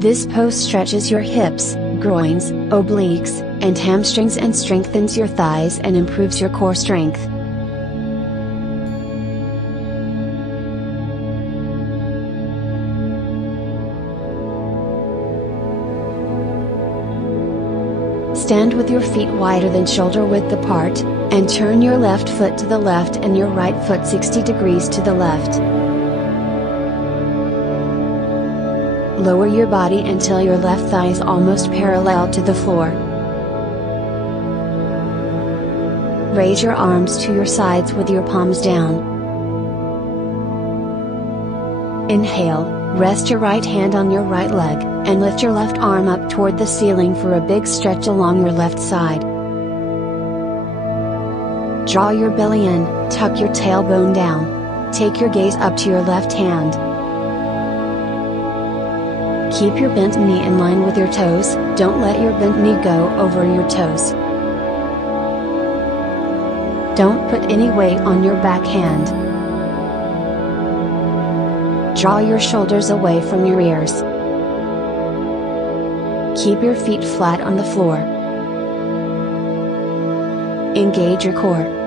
This pose stretches your hips, groins, obliques, and hamstrings and strengthens your thighs and improves your core strength. Stand with your feet wider than shoulder width apart, and turn your left foot to the left and your right foot 60 degrees to the left. Lower your body until your left thigh is almost parallel to the floor. Raise your arms to your sides with your palms down. Inhale, rest your right hand on your right leg, and lift your left arm up toward the ceiling for a big stretch along your left side. Draw your belly in, tuck your tailbone down. Take your gaze up to your left hand. Keep your bent knee in line with your toes, don't let your bent knee go over your toes. Don't put any weight on your back hand. Draw your shoulders away from your ears. Keep your feet flat on the floor. Engage your core.